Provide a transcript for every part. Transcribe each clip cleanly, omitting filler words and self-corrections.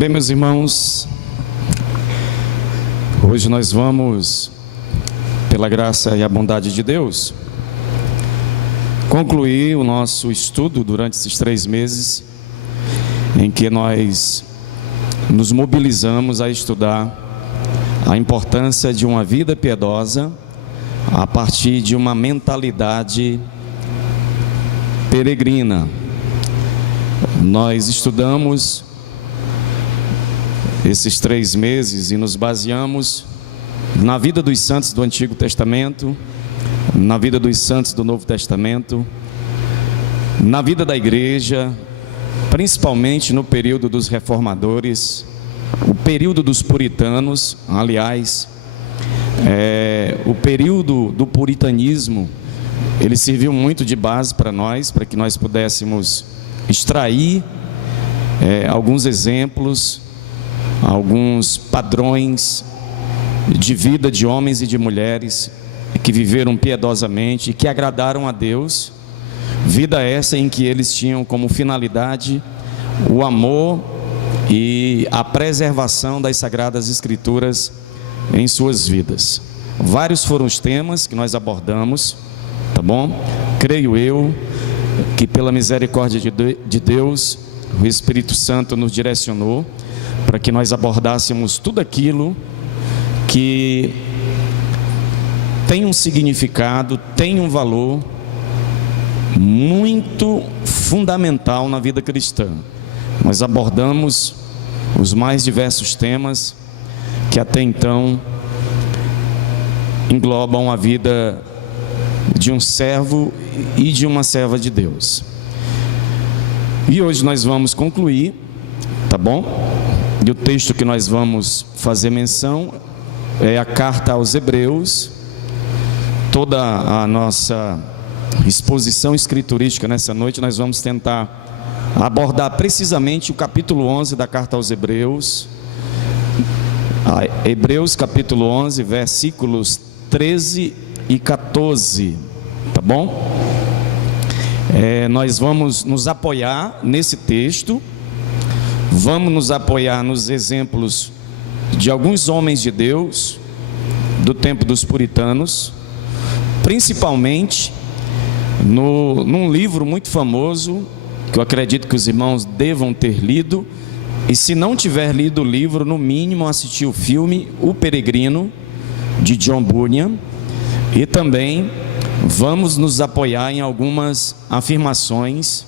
Bem, meus irmãos, hoje nós vamos, pela graça e a bondade de Deus, concluir o nosso estudo durante esses 3 meses, em que nós nos mobilizamos a estudar a importância de uma vida piedosa a partir de uma mentalidade peregrina. Nós estudamos esses 3 meses e nos baseamos na vida dos santos do Antigo Testamento, na vida dos santos do Novo Testamento, na vida da igreja, principalmente no período dos reformadores, o período dos puritanos. Aliás, o período do puritanismo, ele serviu muito de base para nós, para que nós pudéssemos extrair alguns exemplos, alguns padrões de vida de homens e de mulheres que viveram piedosamente e que agradaram a Deus. Vida essa em que eles tinham como finalidade o amor e a preservação das Sagradas Escrituras em suas vidas. Vários foram os temas que nós abordamos, tá bom? Creio eu que pela misericórdia de Deus, o Espírito Santo nos direcionou para que nós abordássemos tudo aquilo que tem um significado, tem um valor muito fundamental na vida cristã. Nós abordamos os mais diversos temas que até então englobam a vida de um servo e de uma serva de Deus. E hoje nós vamos concluir, tá bom? E o texto que nós vamos fazer menção é a carta aos Hebreus. Toda a nossa exposição escriturística nessa noite nós vamos tentar abordar precisamente o capítulo 11 da carta aos Hebreus. Hebreus capítulo 11, versículos 13 e 14, tá bom? Nós vamos nos apoiar nesse texto, vamos nos apoiar nos exemplos de alguns homens de Deus do tempo dos puritanos, principalmente num livro muito famoso, que eu acredito que os irmãos devam ter lido, e se não tiver lido o livro, no mínimo assistir o filme O Peregrino, de John Bunyan. E também vamos nos apoiar em algumas afirmações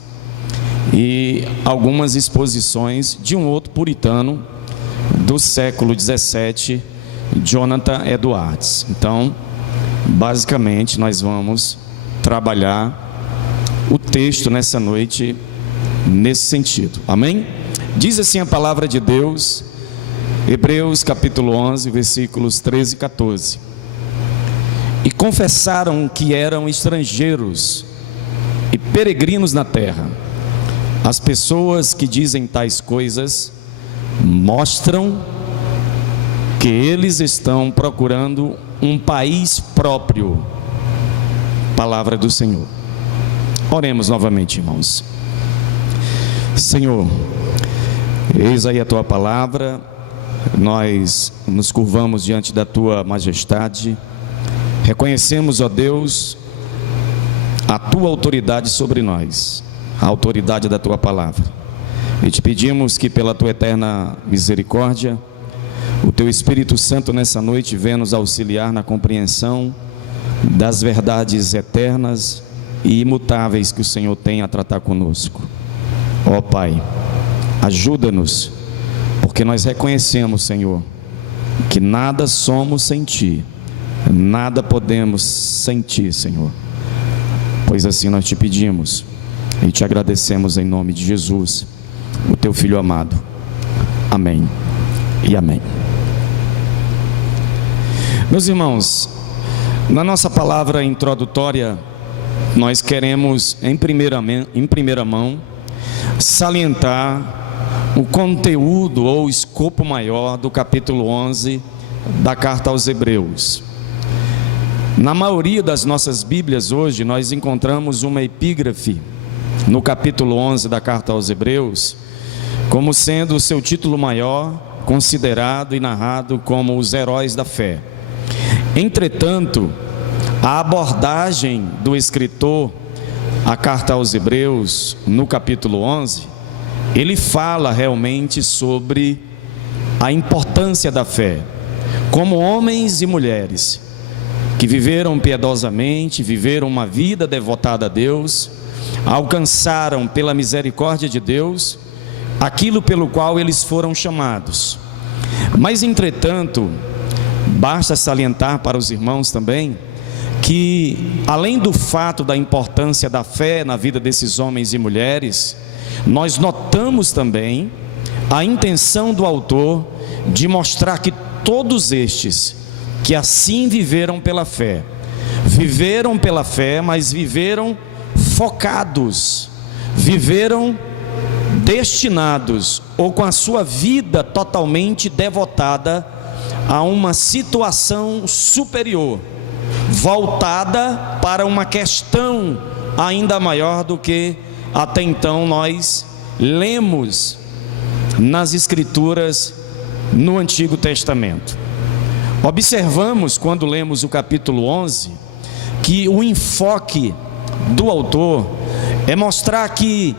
e algumas exposições de um outro puritano do século 17, Jonathan Edwards. Então, basicamente, nós vamos trabalhar o texto nessa noite nesse sentido. Amém? Diz assim a palavra de Deus, Hebreus capítulo 11, versículos 13 e 14. E confessaram que eram estrangeiros e peregrinos na terra. As pessoas que dizem tais coisas mostram que eles estão procurando um país próprio. Palavra do Senhor. Oremos novamente, irmãos. Senhor, eis aí a tua palavra, nós nos curvamos diante da tua majestade, reconhecemos, ó Deus, a tua autoridade sobre nós, a autoridade da tua palavra, e te pedimos que pela tua eterna misericórdia, o teu Espírito Santo nessa noite venha nos auxiliar na compreensão das verdades eternas e imutáveis que o Senhor tem a tratar conosco. Ó Pai, ajuda-nos, porque nós reconhecemos, Senhor, que nada somos sem Ti, nada podemos sem Ti, Senhor. Pois assim nós te pedimos e te agradecemos em nome de Jesus, o Teu Filho amado. Amém e amém. Meus irmãos, na nossa palavra introdutória, nós queremos em primeira mão salientar o conteúdo ou escopo maior do capítulo 11 da carta aos Hebreus. Na maioria das nossas Bíblias hoje nós encontramos uma epígrafe no capítulo 11 da carta aos Hebreus, como sendo o seu título maior, considerado e narrado como os heróis da fé. Entretanto, a abordagem do escritor à carta aos Hebreus, no capítulo 11, ele fala realmente sobre a importância da fé, como homens e mulheres que viveram piedosamente, viveram uma vida devotada a Deus, alcançaram pela misericórdia de Deus aquilo pelo qual eles foram chamados. Mas, entretanto, basta salientar para os irmãos também que, além do fato da importância da fé na vida desses homens e mulheres, nós notamos também a intenção do autor de mostrar que todos estes que assim viveram pela fé, mas viveram focados, viveram destinados ou com a sua vida totalmente devotada a uma situação superior, voltada para uma questão ainda maior do que até então nós lemos nas Escrituras no Antigo Testamento. Observamos, quando lemos o capítulo 11, que o enfoque do autor é mostrar que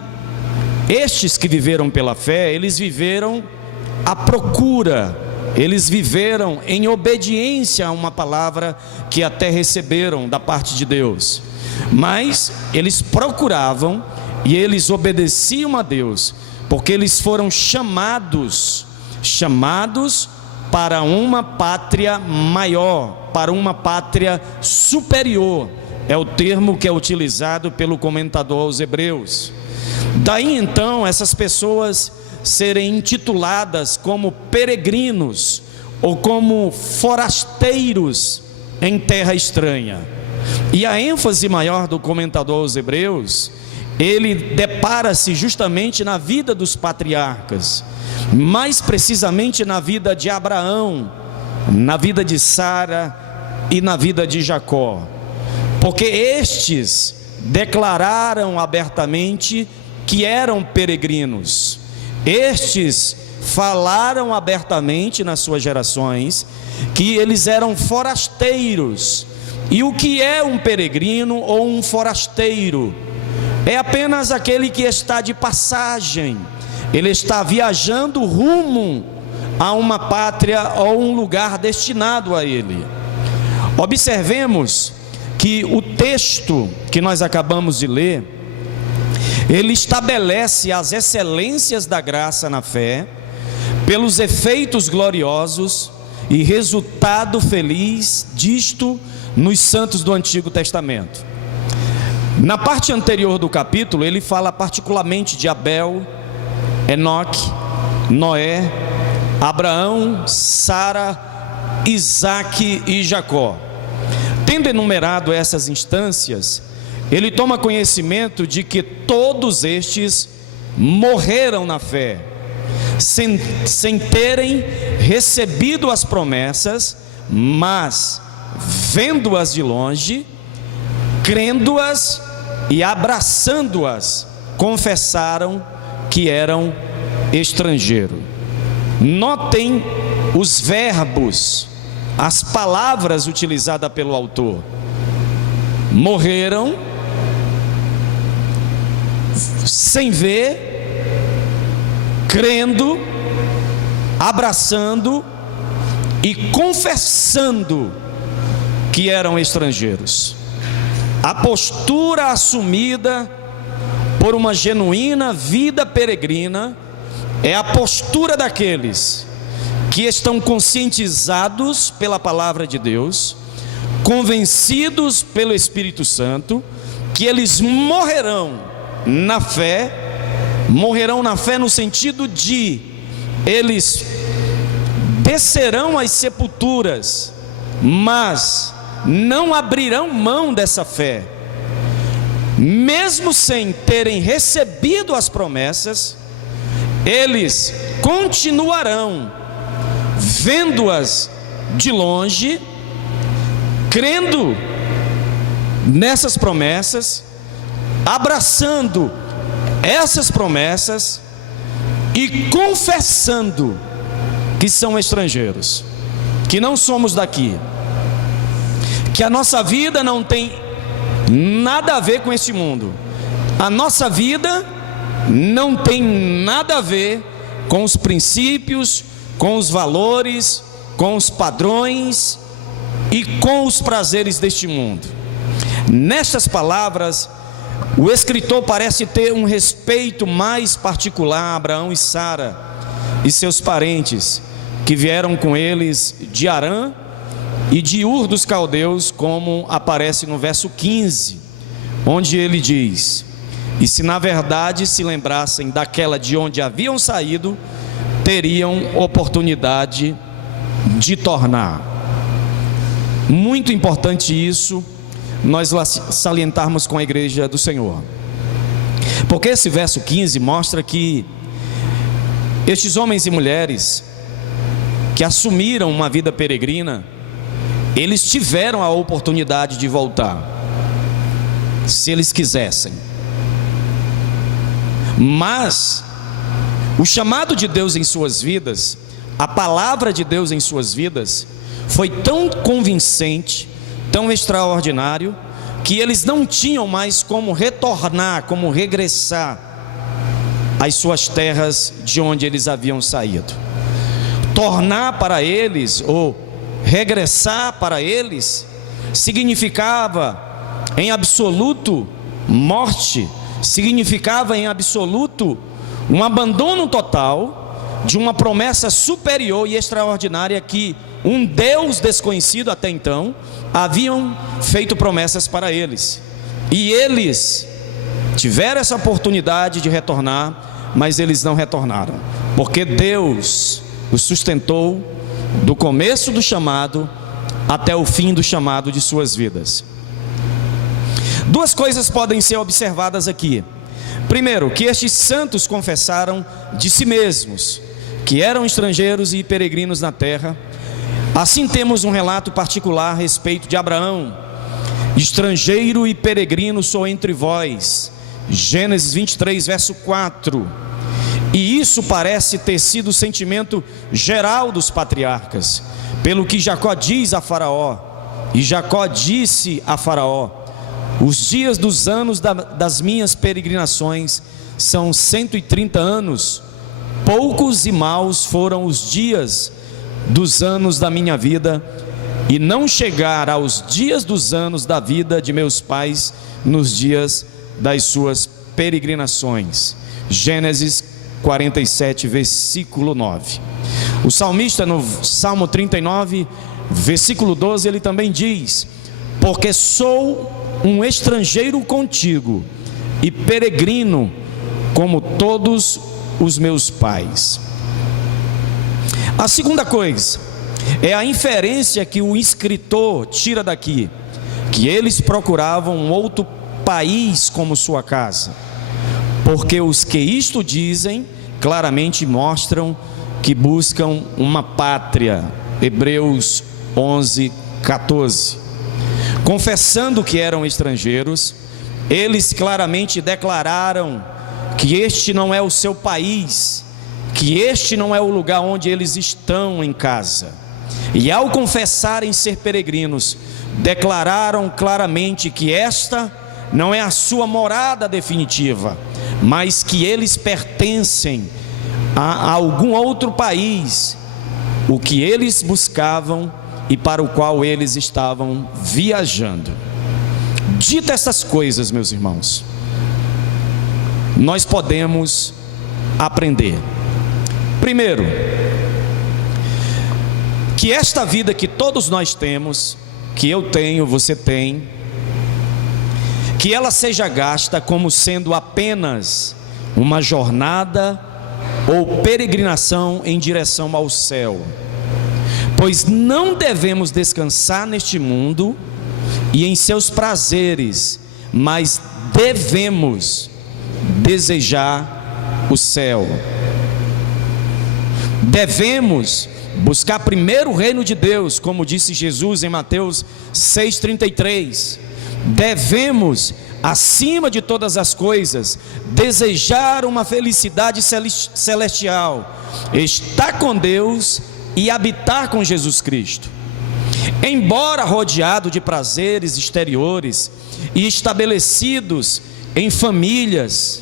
estes que viveram pela fé, eles viveram à procura, eles viveram em obediência a uma palavra que até receberam da parte de Deus, mas eles procuravam e eles obedeciam a Deus, porque eles foram chamados para uma pátria maior, para uma pátria superior, é o termo que é utilizado pelo comentador aos Hebreus. Daí então essas pessoas serem intituladas como peregrinos ou como forasteiros em terra estranha. E a ênfase maior do comentador aos Hebreus, ele depara-se justamente na vida dos patriarcas, mais precisamente na vida de Abraão, na vida de Sara e na vida de Jacó, porque estes declararam abertamente que eram peregrinos, estes falaram abertamente nas suas gerações que eles eram forasteiros. E o que é um peregrino ou um forasteiro? É apenas aquele que está de passagem, ele está viajando rumo a uma pátria ou um lugar destinado a ele. Observemos que o texto que nós acabamos de ler, ele estabelece as excelências da graça na fé, pelos efeitos gloriosos e resultado feliz disto nos santos do Antigo Testamento. Na parte anterior do capítulo, ele fala particularmente de Abel, Enoque, Noé, Abraão, Sara, Isaque e Jacó. Tendo enumerado essas instâncias, ele toma conhecimento de que todos estes morreram na fé, sem terem recebido as promessas, mas vendo-as de longe, crendo-as e abraçando-as, confessaram que eram estrangeiros. Notem os verbos, as palavras utilizadas pelo autor. Morreram sem ver, crendo, abraçando e confessando que eram estrangeiros. A postura assumida por uma genuína vida peregrina é a postura daqueles que estão conscientizados pela palavra de Deus, convencidos pelo Espírito Santo, que eles morrerão na fé no sentido de eles descerão às sepulturas, mas não abrirão mão dessa fé, mesmo sem terem recebido as promessas, eles continuarão vendo-as de longe, crendo nessas promessas, abraçando essas promessas e confessando que são estrangeiros, que não somos daqui, que a nossa vida não tem nada a ver com esse mundo, a nossa vida não tem nada a ver com os princípios, com os valores, com os padrões e com os prazeres deste mundo. Nestas palavras, o escritor parece ter um respeito mais particular a Abraão e Sara e seus parentes, que vieram com eles de Harã e de Ur dos Caldeus, como aparece no verso 15, onde ele diz: e se na verdade se lembrassem daquela de onde haviam saído, teriam oportunidade de tornar. Muito importante isso, nós salientarmos com a igreja do Senhor, porque esse verso 15 mostra que estes homens e mulheres que assumiram uma vida peregrina, eles tiveram a oportunidade de voltar, se eles quisessem. Mas o chamado de Deus em suas vidas, a palavra de Deus em suas vidas, foi tão convincente, tão extraordinário, que eles não tinham mais como retornar, como regressar às suas terras de onde eles haviam saído. Tornar para eles, ou regressar para eles, significava em absoluto morte, significava em absoluto um abandono total de uma promessa superior e extraordinária que um Deus desconhecido até então haviam feito promessas para eles, e eles tiveram essa oportunidade de retornar, mas eles não retornaram, porque Deus os sustentou do começo do chamado até o fim do chamado de suas vidas. Duas coisas podem ser observadas aqui. Primeiro, que estes santos confessaram de si mesmos que eram estrangeiros e peregrinos na terra. Assim temos um relato particular a respeito de Abraão: estrangeiro e peregrino sou entre vós, Gênesis 23, verso 4. E isso parece ter sido o sentimento geral dos patriarcas, pelo que Jacó diz a Faraó, e Jacó disse a Faraó: os dias dos anos das minhas peregrinações são 130 anos, poucos e maus foram os dias dos anos da minha vida, e não chegar aos dias dos anos da vida de meus pais nos dias das suas peregrinações. Gênesis 47, versículo 9. O salmista, no Salmo 39, versículo 12, ele também diz: porque sou um estrangeiro contigo e peregrino como todos os meus pais. A segunda coisa é a inferência que o escritor tira daqui, que eles procuravam um outro país como sua casa, porque os que isto dizem claramente mostram que buscam uma pátria. Hebreus 11, 14. Confessando que eram estrangeiros, eles claramente declararam que este não é o seu país, que este não é o lugar onde eles estão em casa. E ao confessarem ser peregrinos, declararam claramente que esta não é a sua morada definitiva, mas que eles pertencem a algum outro país, o que eles buscavam e para o qual eles estavam viajando. Dito essas coisas, meus irmãos, nós podemos aprender. Primeiro, que esta vida que todos nós temos, que eu tenho, você tem, que ela seja gasta como sendo apenas uma jornada ou peregrinação em direção ao céu, pois não devemos descansar neste mundo e em seus prazeres, mas devemos desejar o céu. Devemos buscar primeiro o reino de Deus, como disse Jesus em Mateus 6,33. Devemos acima de todas as coisas, desejar uma felicidade celestial, estar com Deus e habitar com Jesus Cristo. Embora rodeado de prazeres exteriores e estabelecidos em famílias,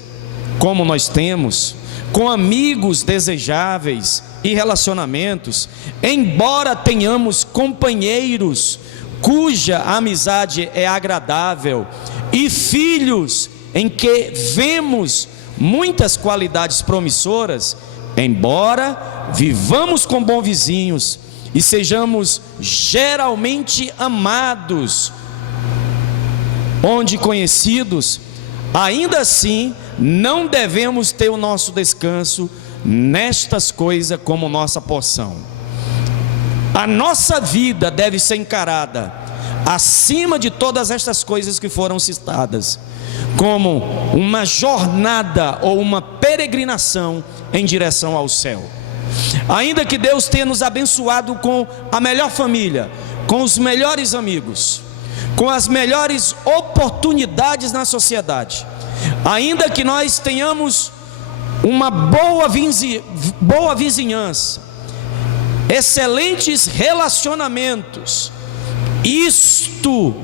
como nós temos, com amigos desejáveis e relacionamentos, embora tenhamos companheiros cuja amizade é agradável e filhos em que vemos muitas qualidades promissoras, embora vivamos com bons vizinhos e sejamos geralmente amados, onde conhecidos, ainda assim não devemos ter o nosso descanso nestas coisas como nossa porção. A nossa vida deve ser encarada, acima de todas estas coisas que foram citadas, como uma jornada ou uma peregrinação em direção ao céu. Ainda que Deus tenha nos abençoado com a melhor família, com os melhores amigos, com as melhores oportunidades na sociedade, ainda que nós tenhamos uma boa vizinhança, excelentes relacionamentos, isto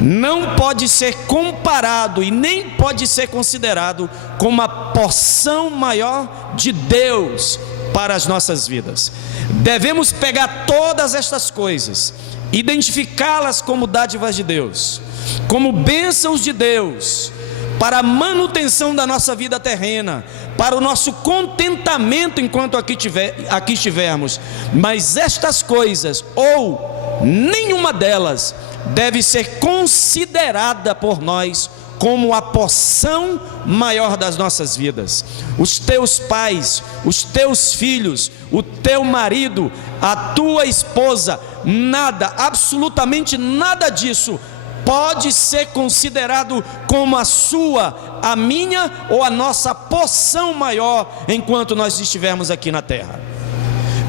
não pode ser comparado e nem pode ser considerado como uma porção maior de Deus para as nossas vidas. Devemos pegar todas estas coisas, identificá-las como dádivas de Deus, como bênçãos de Deus, para a manutenção da nossa vida terrena, para o nosso contentamento enquanto aqui estivermos. Mas estas coisas, ou nenhuma delas, deve ser considerada por nós como a porção maior das nossas vidas. Os teus pais, os teus filhos, o teu marido, a tua esposa, nada, absolutamente nada disso pode ser considerado como a minha ou a nossa porção maior enquanto nós estivermos aqui na terra.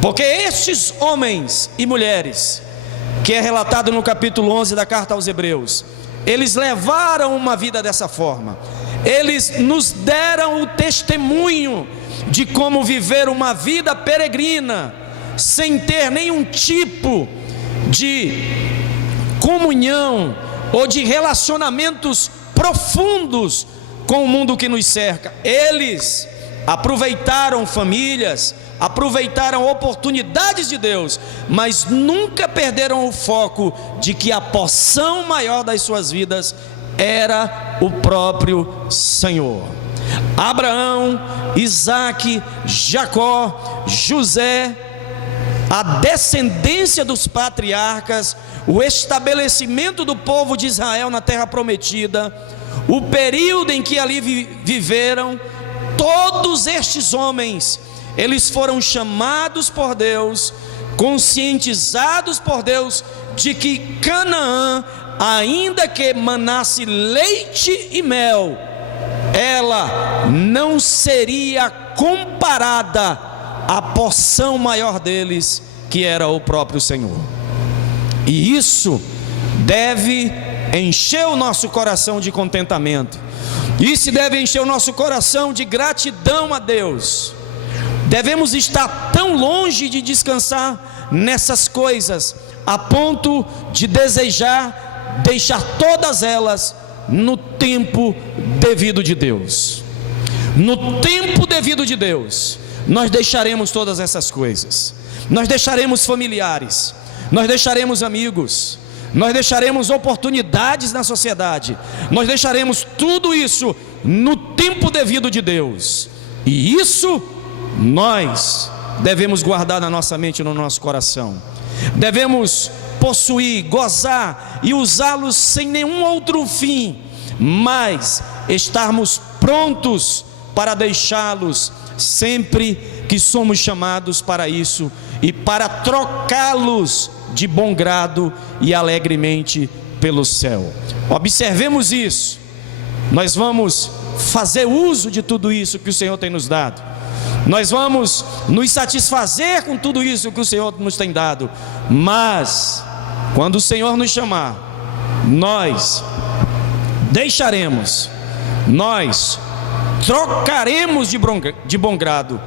Porque estes homens e mulheres, que é relatado no capítulo 11 da carta aos Hebreus, eles levaram uma vida dessa forma. Eles nos deram o testemunho de como viver uma vida peregrina, sem ter nenhum tipo de comunhão ou de relacionamentos profundos com o mundo que nos cerca. Eles aproveitaram famílias, aproveitaram oportunidades de Deus, mas nunca perderam o foco de que a porção maior das suas vidas era o próprio Senhor. Abraão, Isaque, Jacó, José, a descendência dos patriarcas, o estabelecimento do povo de Israel na terra prometida, o período em que ali viveram, todos estes homens, eles foram chamados por Deus, conscientizados por Deus de que Canaã, ainda que manasse leite e mel, ela não seria comparada à porção maior deles, que era o próprio Senhor. E isso deve encher o nosso coração de contentamento. Isso deve encher o nosso coração de gratidão a Deus. Devemos estar tão longe de descansar nessas coisas, a ponto de desejar deixar todas elas no tempo devido de Deus. No tempo devido de Deus, nós deixaremos todas essas coisas. Nós deixaremos familiares, nós deixaremos amigos, nós deixaremos oportunidades na sociedade, nós deixaremos tudo isso no tempo devido de Deus. E isso nós devemos guardar na nossa mente e no nosso coração. Devemos possuir, gozar e usá-los sem nenhum outro fim, mas estarmos prontos para deixá-los sempre que somos chamados para isso e para trocá-los de bom grado e alegremente pelo céu. Observemos isso. Nós vamos fazer uso de tudo isso que o Senhor tem nos dado. Nós vamos nos satisfazer com tudo isso que o Senhor nos tem dado. Mas quando o Senhor nos chamar, nós deixaremos, nós trocaremos de bom grado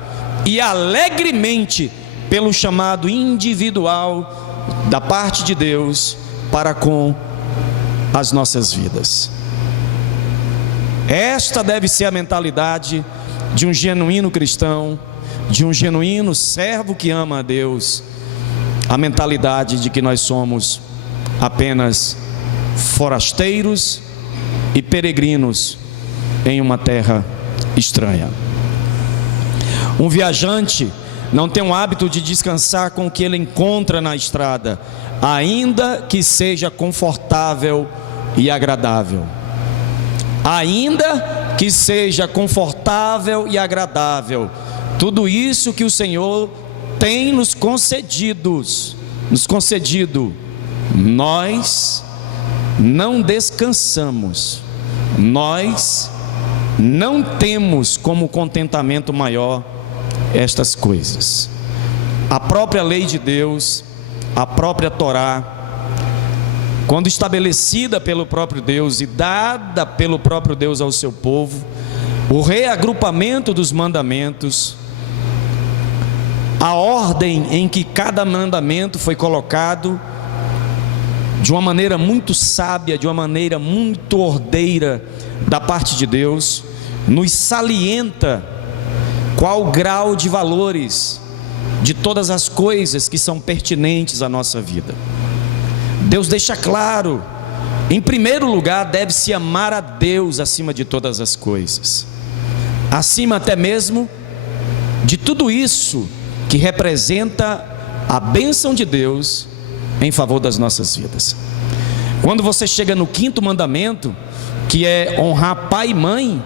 e alegremente pelo chamado individual da parte de Deus para com as nossas vidas. Esta deve ser a mentalidade de um genuíno cristão, de um genuíno servo que ama a Deus, a mentalidade de que nós somos apenas forasteiros e peregrinos em uma terra estranha. Um viajante não tem o hábito de descansar com o que ele encontra na estrada, ainda que seja confortável e agradável. Ainda que seja confortável e agradável, tudo isso que o Senhor tem nos concedido, nós não descansamos, nós não temos como contentamento maior estas coisas. A própria lei de Deus, a própria Torá, quando estabelecida pelo próprio Deus e dada pelo próprio Deus ao seu povo, o reagrupamento dos mandamentos, a ordem em que cada mandamento foi colocado, de uma maneira muito sábia, de uma maneira muito ordeira da parte de Deus, nos salienta qual o grau de valores de todas as coisas que são pertinentes à nossa vida. Deus deixa claro, em primeiro lugar, deve-se amar a Deus acima de todas as coisas, acima até mesmo de tudo isso que representa a bênção de Deus em favor das nossas vidas. Quando você chega no quinto mandamento, que é honrar pai e mãe,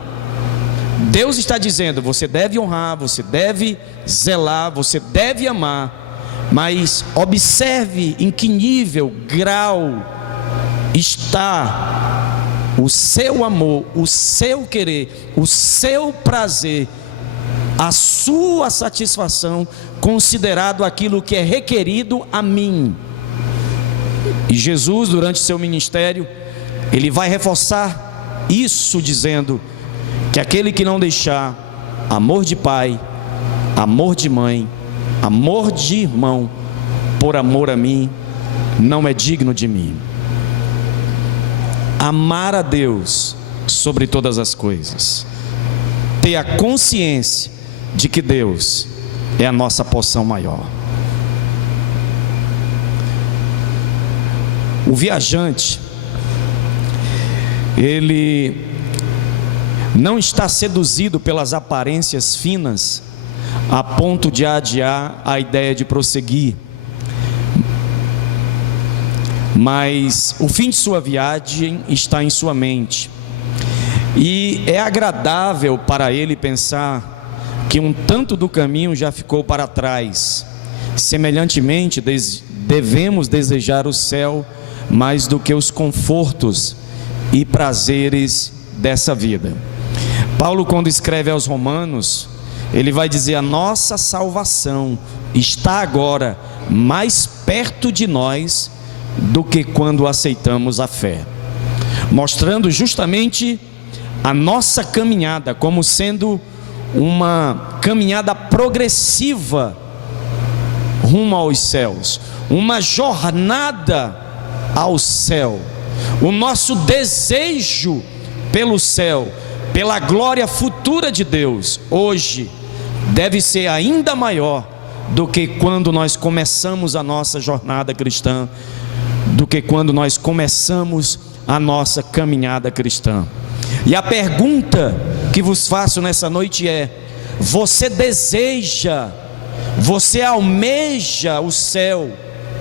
Deus está dizendo: você deve honrar, você deve zelar, você deve amar, mas observe em que nível, grau está o seu amor, o seu querer, o seu prazer, a sua satisfação, considerado aquilo que é requerido a mim. E Jesus, durante seu ministério, ele vai reforçar isso, dizendo que aquele que não deixar amor de pai, amor de mãe, amor de irmão, por amor a mim, não é digno de mim. Amar a Deus sobre todas as coisas, ter a consciência de que Deus é a nossa porção maior. O viajante, ele não está seduzido pelas aparências finas a ponto de adiar a ideia de prosseguir, mas o fim de sua viagem está em sua mente, e é agradável para ele pensar que um tanto do caminho já ficou para trás. Semelhantemente, devemos desejar o céu mais do que os confortos e prazeres dessa vida. Paulo, quando escreve aos Romanos, ele vai dizer: a nossa salvação está agora mais perto de nós do que quando aceitamos a fé, mostrando justamente a nossa caminhada como sendo uma caminhada progressiva rumo aos céus, uma jornada ao céu. O nosso desejo pelo céu, pela glória futura de Deus, hoje deve ser ainda maior do que quando nós começamos a nossa jornada cristã, do que quando nós começamos a nossa caminhada cristã. E a pergunta que vos faço nessa noite é: você deseja, você almeja o céu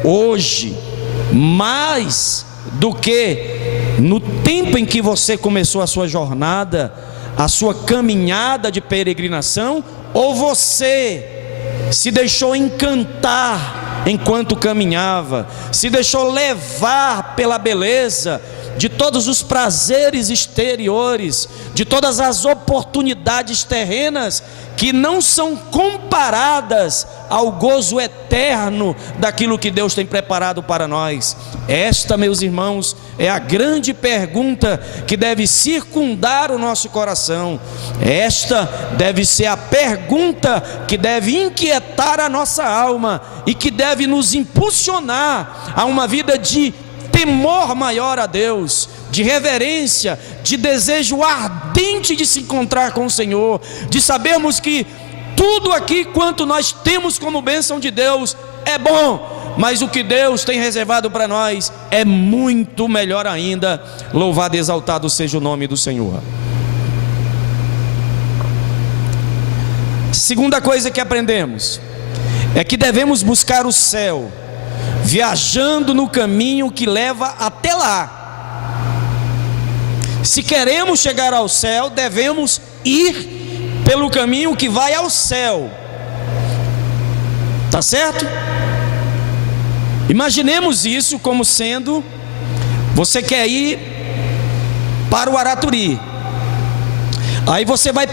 hoje mais do que no tempo em que você começou a sua jornada, a sua caminhada de peregrinação? Ou você se deixou encantar enquanto caminhava, se deixou levar pela beleza, de todos os prazeres exteriores, de todas as oportunidades terrenas que não são comparadas ao gozo eterno daquilo que Deus tem preparado para nós. Esta, meus irmãos, é a grande pergunta que deve circundar o nosso coração. Esta deve ser a pergunta que deve inquietar a nossa alma e que deve nos impulsionar a uma vida de temor maior a Deus, de reverência, de desejo ardente de se encontrar com o Senhor, de sabermos que tudo aqui quanto nós temos como bênção de Deus é bom, mas o que Deus tem reservado para nós é muito melhor ainda. Louvado e exaltado seja o nome do Senhor. Segunda coisa que aprendemos é que devemos buscar o céu, viajando no caminho que leva até lá. Se queremos chegar ao céu, devemos ir pelo caminho que vai ao céu. Tá certo? Imaginemos isso como sendo: você quer ir para o Araturi, aí você vai